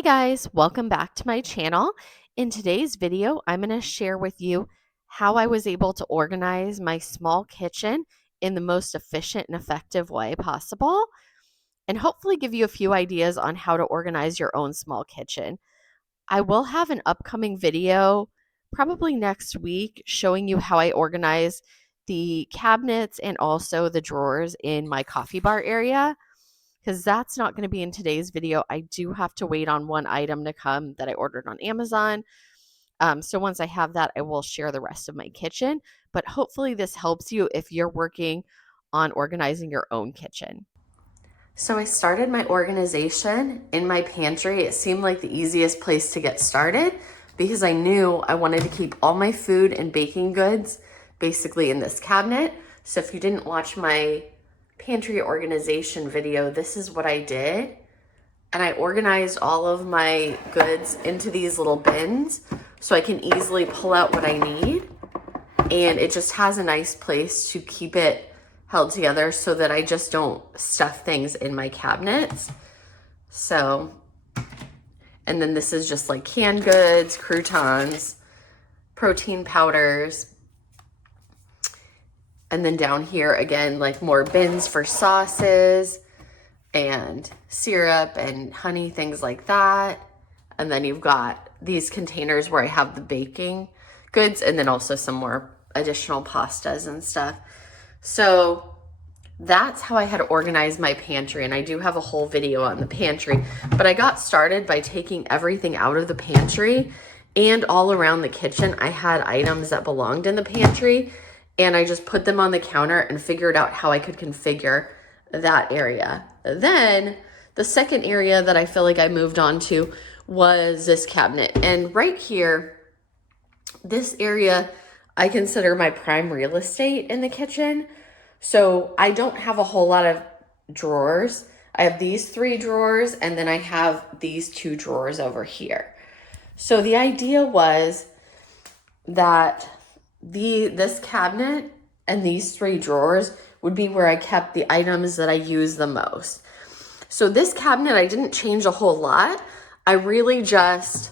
Hey guys, welcome back to my channel. In today's video, I'm going to share with you how I was able to organize my small kitchen in the most efficient and effective way possible, and hopefully give you a few ideas on how to organize your own small kitchen. I will have an upcoming video probably next week showing you how I organize the cabinets and also the drawers in my coffee bar area, because that's not going to be in today's video. I do have to wait on one item to come that I ordered on Amazon. So once I have that, I will share the rest of my kitchen. But hopefully this helps you if you're working on organizing your own kitchen. So I started my organization in my pantry. It seemed like the easiest place to get started because I knew I wanted to keep all my food and baking goods basically in this cabinet. So if you didn't watch my pantry organization video, this is what I did. And I organized all of my goods into these little bins so I can easily pull out what I need. And it just has a nice place to keep it held together so that I just don't stuff things in my cabinets. So, and then this is just like canned goods, croutons, protein powders. And then down here, again, like more bins for sauces and syrup and honey, things like that. And then you've got these containers where I have the baking goods and then also some more additional pastas and stuff. So that's how I had organized my pantry. And I do have a whole video on the pantry, but I got started by taking everything out of the pantry, and all around the kitchen, I had items that belonged in the pantry, and I just put them on the counter and figured out how I could configure that area. Then the second area that I feel like I moved on to was this cabinet. And right here, this area I consider my prime real estate in the kitchen. So I don't have a whole lot of drawers. I have these 3 drawers, and then I have these 2 drawers over here. So the idea was that this cabinet and these 3 drawers would be where I kept the items that I use the most. So this cabinet, I didn't change a whole lot. I really just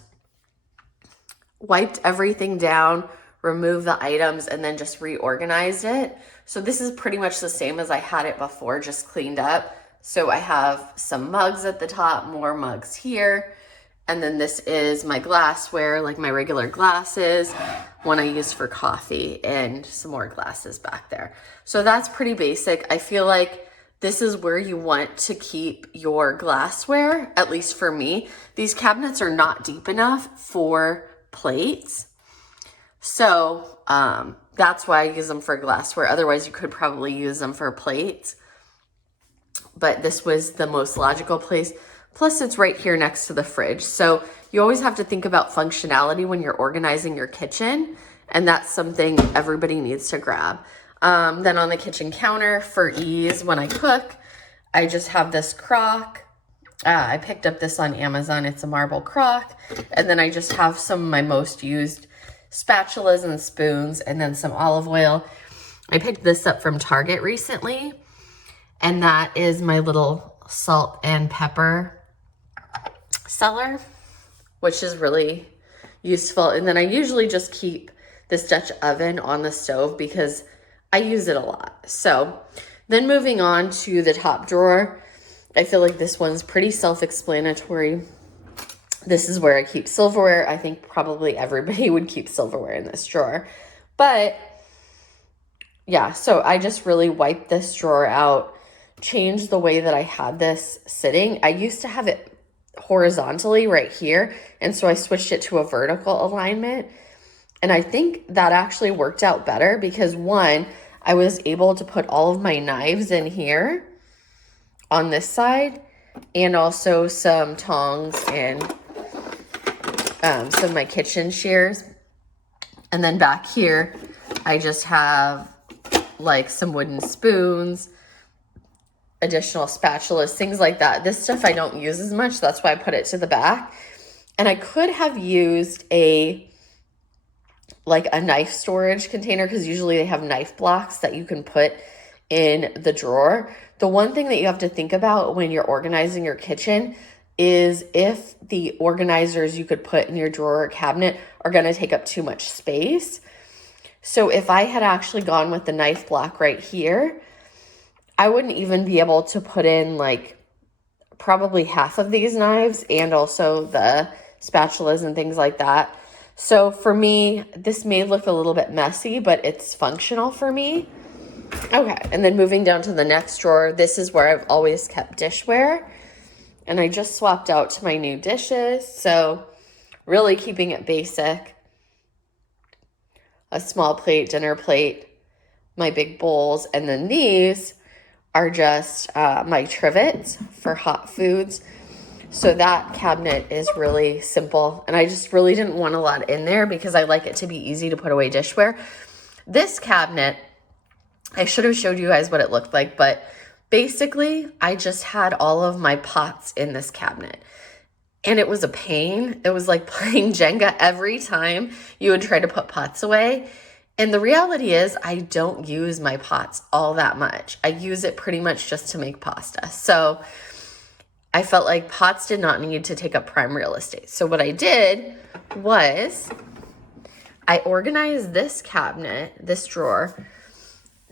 wiped everything down, removed the items, and then just reorganized it. So this is pretty much the same as I had it before, just cleaned up. So I have some mugs at the top, more mugs here. And then this is my glassware, like my regular glasses, one I use for coffee, and some more glasses back there. So that's pretty basic. I feel like this is where you want to keep your glassware, at least for me. These cabinets are not deep enough for plates. So that's why I use them for glassware. Otherwise, you could probably use them for plates. But this was the most logical place. Plus, it's right here next to the fridge. So you always have to think about functionality when you're organizing your kitchen. And that's something everybody needs to grab. Then on the kitchen counter, for ease, when I cook, I just have this crock. I picked up this on Amazon. It's a marble crock. And then I just have some of my most used spatulas and spoons, and then some olive oil. I picked this up from Target recently. And that is my little salt and pepper cellar, which is really useful. And then I usually just keep this Dutch oven on the stove because I use it a lot. So then moving on to the top drawer, I feel like this one's pretty self-explanatory. This is where I keep silverware. I think probably everybody would keep silverware in this drawer. But yeah, so I just really wiped this drawer out, changed the way that I had this sitting. I used to have it horizontally right here, and so I switched it to a vertical alignment. And I think that actually worked out better because, one, I was able to put all of my knives in here on this side, and also some tongs and some of my kitchen shears. And then back here, I just have like some wooden spoons, additional spatulas, things like that. This stuff I don't use as much. That's why I put it to the back. And I could have used a knife storage container, because usually they have knife blocks that you can put in the drawer. The one thing that you have to think about when you're organizing your kitchen is if the organizers you could put in your drawer or cabinet are going to take up too much space. So if I had actually gone with the knife block right here, I wouldn't even be able to put in like probably half of these knives and also the spatulas and things like that. So for me, this may look a little bit messy, but it's functional for me. Okay, and then moving down to the next drawer, this is where I've always kept dishware. And I just swapped out to my new dishes, so really keeping it basic. A small plate, dinner plate, my big bowls, and then these are just my trivets for hot foods. So that cabinet is really simple, and I just really didn't want a lot in there because I like it to be easy to put away dishware. This cabinet, I should have showed you guys what it looked like, but basically I just had all of my pots in this cabinet. And it was a pain. It was like playing Jenga every time you would try to put pots away. And the reality is I don't use my pots all that much. I use it pretty much just to make pasta. So I felt like pots did not need to take up prime real estate. So what I did was I organized this cabinet, this drawer,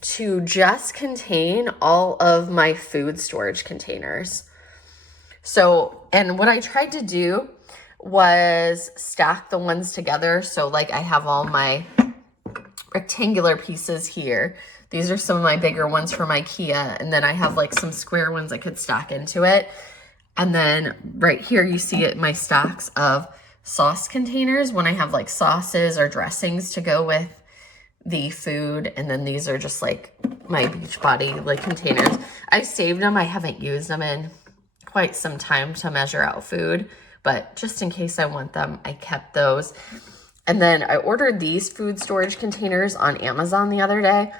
to just contain all of my food storage containers. So, and what I tried to do was stack the ones together. So like I have all my rectangular pieces here. These are some of my bigger ones from IKEA. And then I have like some square ones I could stack into it. And then right here, you see it, my stacks of sauce containers when I have like sauces or dressings to go with the food. And then these are just like my Beachbody like containers. I saved them. I haven't used them in quite some time to measure out food, but just in case I want them, I kept those. And then I ordered these food storage containers on Amazon the other day.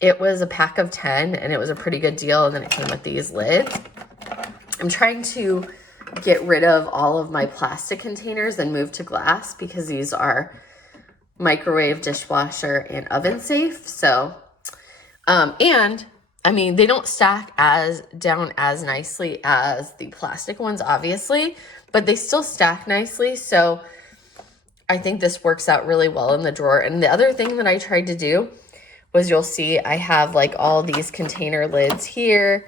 It was a pack of 10 and it was a pretty good deal. And then it came with these lids. I'm trying to get rid of all of my plastic containers and move to glass because these are microwave, dishwasher, and oven safe. So, and I mean, they don't stack down as nicely as the plastic ones, obviously, but they still stack nicely. So I think this works out really well in the drawer. And the other thing that I tried to do was, you'll see I have like all these container lids here,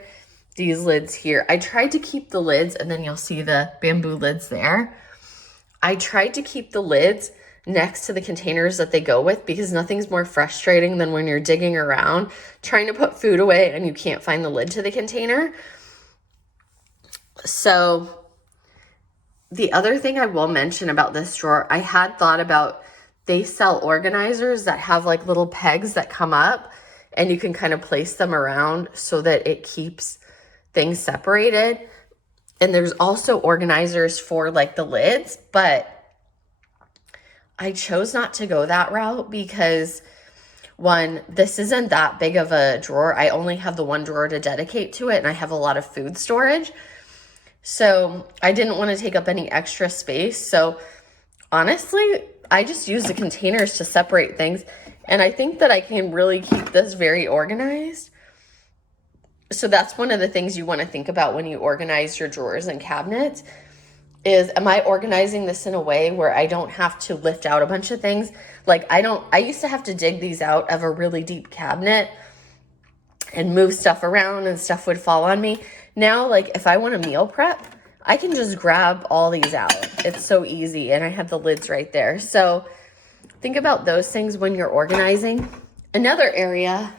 these lids here. I tried to keep the lids, and then you'll see the bamboo lids there. I tried to keep the lids next to the containers that they go with, because nothing's more frustrating than when you're digging around trying to put food away and you can't find the lid to the container. So the other thing I will mention about this drawer, I had thought about, they sell organizers that have like little pegs that come up and you can kind of place them around so that it keeps things separated. And there's also organizers for like the lids, but I chose not to go that route because, one, this isn't that big of a drawer. I only have the one drawer to dedicate to it, and I have a lot of food storage. So I didn't want to take up any extra space. So honestly, I just use the containers to separate things. And I think that I can really keep this very organized. So that's one of the things you want to think about when you organize your drawers and cabinets is, am I organizing this in a way where I don't have to lift out a bunch of things? Like I used to have to dig these out of a really deep cabinet and move stuff around and stuff would fall on me. Now, like if I want to meal prep, I can just grab all these out. It's so easy, and I have the lids right there. So think about those things when you're organizing. Another area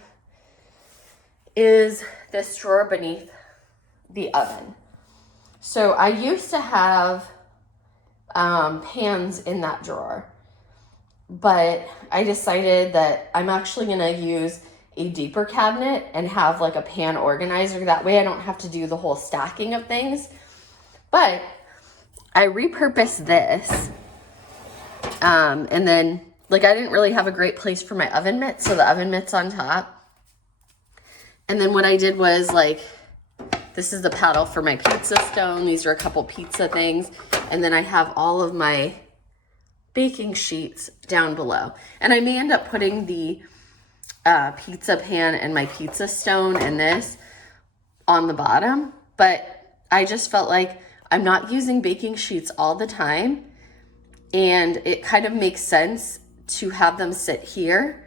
is this drawer beneath the oven. So I used to have pans in that drawer, but I decided that I'm actually going to use a deeper cabinet and have like a pan organizer. That way I don't have to do the whole stacking of things. But I repurposed this. And then like I didn't really have a great place for my oven mitt, so the oven mitt's on top. And then what I did was like, this is the paddle for my pizza stone. These are a couple pizza things. And then I have all of my baking sheets down below. And I may end up putting the pizza pan and my pizza stone and this on the bottom. But I just felt like I'm not using baking sheets all the time, and it kind of makes sense to have them sit here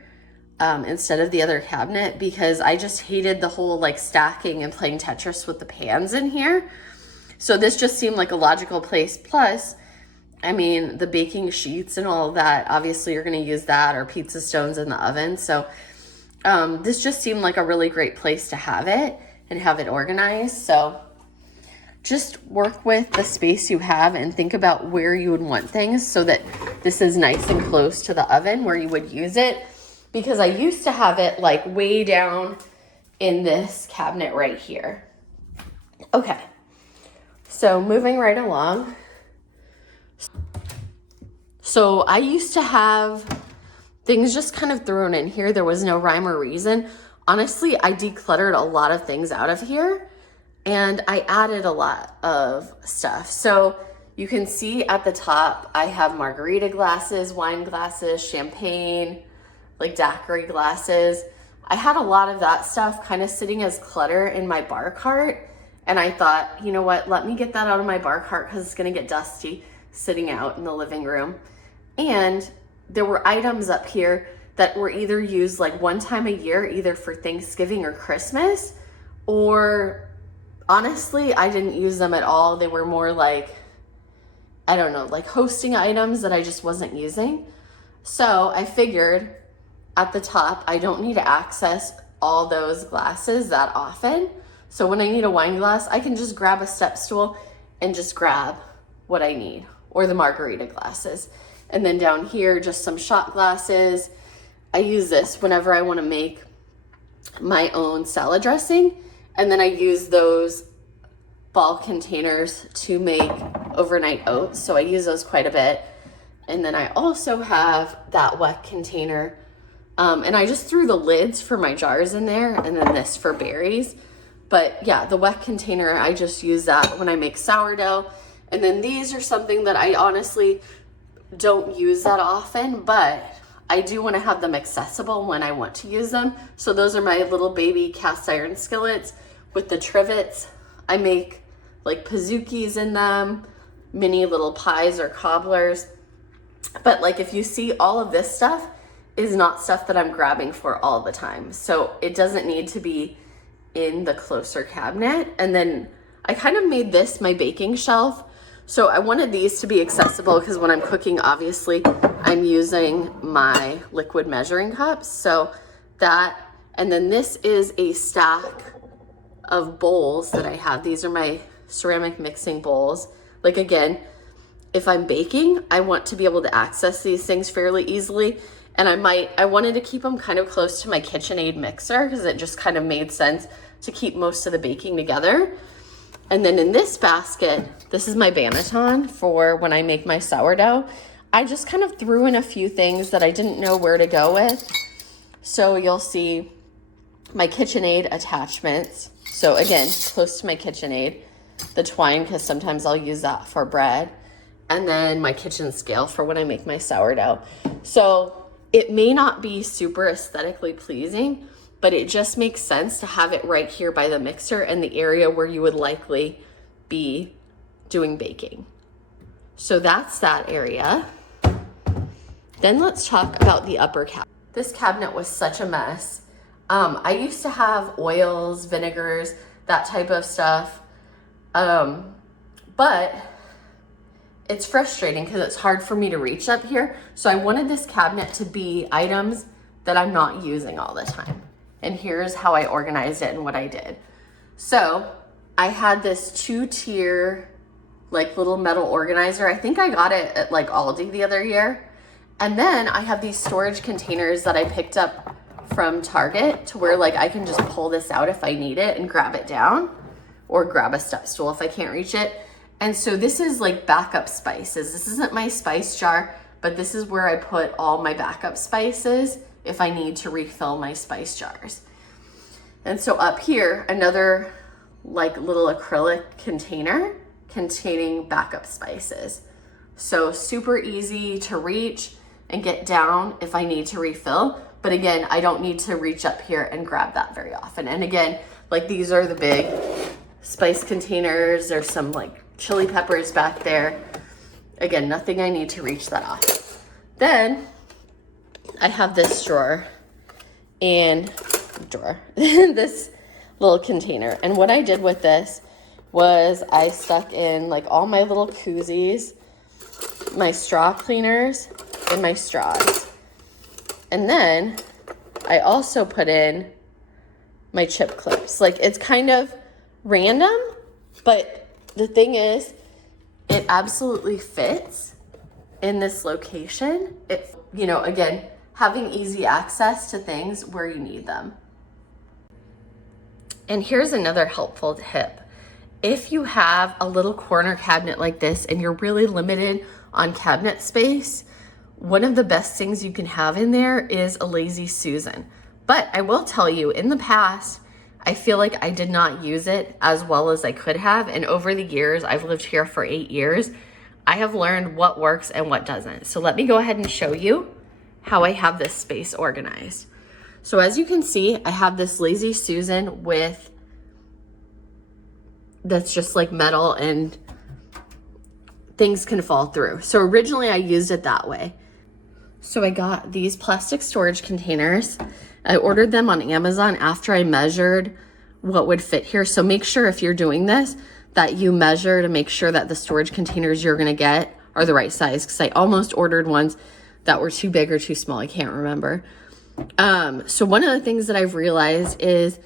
instead of the other cabinet, because I just hated the whole like stacking and playing Tetris with the pans in here. So this just seemed like a logical place. Plus, I mean, the baking sheets and all of that, obviously you're going to use that, or pizza stones in the oven. So this just seemed like a really great place to have it and have it organized. So just work with the space you have and think about where you would want things so that this is nice and close to the oven where you would use it. Because I used to have it like way down in this cabinet right here. Okay, so moving right along. So I used to have things just kind of thrown in here. There was no rhyme or reason. Honestly, I decluttered a lot of things out of here, and I added a lot of stuff. So you can see at the top, I have margarita glasses, wine glasses, champagne, like daiquiri glasses. I had a lot of that stuff kind of sitting as clutter in my bar cart. And I thought, you know what, let me get that out of my bar cart because it's gonna get dusty sitting out in the living room. And there were items up here that were either used like one time a year, either for Thanksgiving or Christmas, or honestly, I didn't use them at all. They were more like, I don't know, like hosting items that I just wasn't using. So I figured at the top, I don't need to access all those glasses that often. So when I need a wine glass, I can just grab a step stool and just grab what I need, or the margarita glasses. And then down here, just some shot glasses. I use this whenever I want to make my own salad dressing. And then I use those ball containers to make overnight oats. So I use those quite a bit. And then I also have that wet container. And I just threw the lids for my jars in there, and then this for berries. But yeah, the wet container, I just use that when I make sourdough. And then these are something that I honestly don't use that often, but I do want to have them accessible when I want to use them. So those are my little baby cast iron skillets with the trivets. I make like pizookies in them, mini little pies or cobblers. But like if you see, all of this stuff is not stuff that I'm grabbing for all the time. So it doesn't need to be in the closer cabinet. And then I kind of made this my baking shelf. So I wanted these to be accessible because when I'm cooking, obviously I'm using my liquid measuring cups. So that, and then this is a stack of bowls that I have. These are my ceramic mixing bowls. Like again, if I'm baking, I want to be able to access these things fairly easily. And I wanted to keep them kind of close to my KitchenAid mixer because it just kind of made sense to keep most of the baking together. And then in this basket, this is my Banneton for when I make my sourdough. I just kind of threw in a few things that I didn't know where to go with. So you'll see my KitchenAid attachments. So again, close to my KitchenAid, the twine, because sometimes I'll use that for bread. And then my kitchen scale for when I make my sourdough. So it may not be super aesthetically pleasing, but it just makes sense to have it right here by the mixer and the area where you would likely be doing baking. So that's that area. Then let's talk about the upper cabinet. This cabinet was such a mess. I used to have oils, vinegars, that type of stuff. But it's frustrating because it's hard for me to reach up here. So I wanted this cabinet to be items that I'm not using all the time. And here's how I organized it and what I did. So I had this 2-tier like little metal organizer. I think I got it at like Aldi the other year. And then I have these storage containers that I picked up from Target to where like I can just pull this out if I need it and grab it down, or grab a step stool if I can't reach it. And so this is like backup spices. This isn't my spice jar, but this is where I put all my backup spices if I need to refill my spice jars. And so up here, another like little acrylic container containing backup spices. So super easy to reach and get down if I need to refill. But again, I don't need to reach up here and grab that very often. And again, like these are the big spice containers. There's some like chili peppers back there. Again, nothing I need to reach that off. Then I have this drawer and this little container. And what I did with this was I stuck in like all my little koozies, my straw cleaners, and my straws. And then I also put in my chip clips. Like, it's kind of random, but the thing is, it absolutely fits in this location. It, you know, again, having easy access to things where you need them. And here's another helpful tip. If you have a little corner cabinet like this and you're really limited on cabinet space, one of the best things you can have in there is a Lazy Susan. But I will tell you, in the past, I feel like I did not use it as well as I could have. And over the years, I've lived here for 8 years, I have learned what works and what doesn't. So let me go ahead and show you how I have this space organized. So as you can see, I have this Lazy Susan with, that's just like metal and things can fall through. So originally I used it that way. So I got these plastic storage containers. I ordered them on Amazon after I measured what would fit here. So make sure if you're doing this that you measure to make sure that the storage containers you're gonna get are the right size, because I almost ordered ones that were too big or too small. I can't remember. So one of the things that I've realized is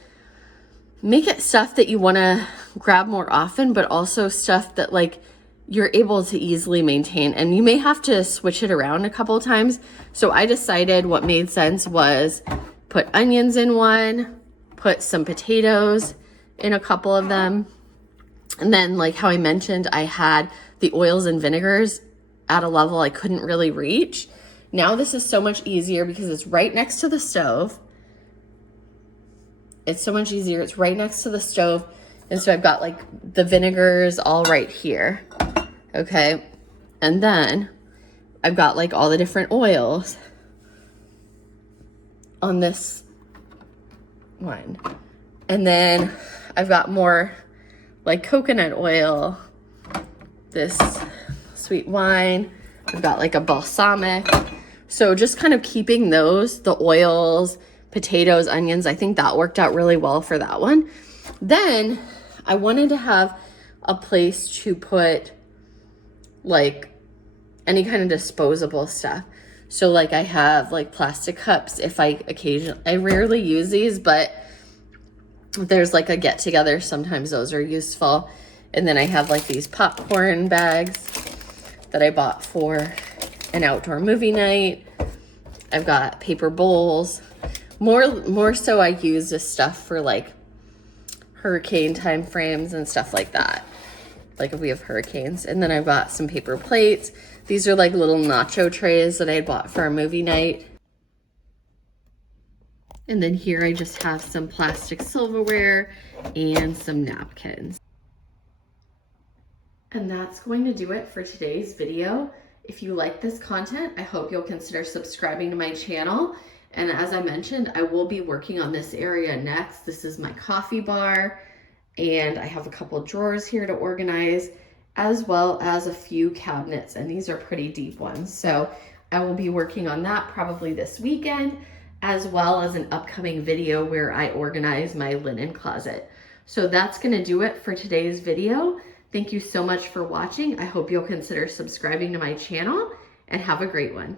make it stuff that you wanna grab more often, but also stuff that like you're able to easily maintain, and you may have to switch it around a couple of times. So I decided what made sense was put onions in one, put some potatoes in a couple of them. And then, like how I mentioned, I had the oils and vinegars at a level I couldn't really reach. Now this is so much easier because it's right next to the stove. It's so much easier. It's right next to the stove. And so I've got like the vinegars all right here. Okay. And then I've got like all the different oils on this one. And then I've got more like coconut oil, this sweet wine. I've got like a balsamic. So just kind of keeping those, the oils, potatoes, onions, I think that worked out really well for that one. Then I wanted to have a place to put like any kind of disposable stuff. So like I have like plastic cups if I rarely use these, but there's like a get together, sometimes those are useful. And then I have like these popcorn bags that I bought for an outdoor movie night. I've got paper bowls. More so I use this stuff for like hurricane time frames and stuff like that. Like if we have hurricanes. And then I've got some paper plates. These are like little nacho trays that I had bought for a movie night. And then here I just have some plastic silverware and some napkins. And that's going to do it for today's video. If you like this content, I hope you'll consider subscribing to my channel. And as I mentioned, I will be working on this area next. This is my coffee bar, and I have a couple drawers here to organize, as well as a few cabinets, and these are pretty deep ones. So I will be working on that probably this weekend, as well as an upcoming video where I organize my linen closet. So that's gonna do it for today's video. Thank you so much for watching. I hope you'll consider subscribing to my channel, and have a great one.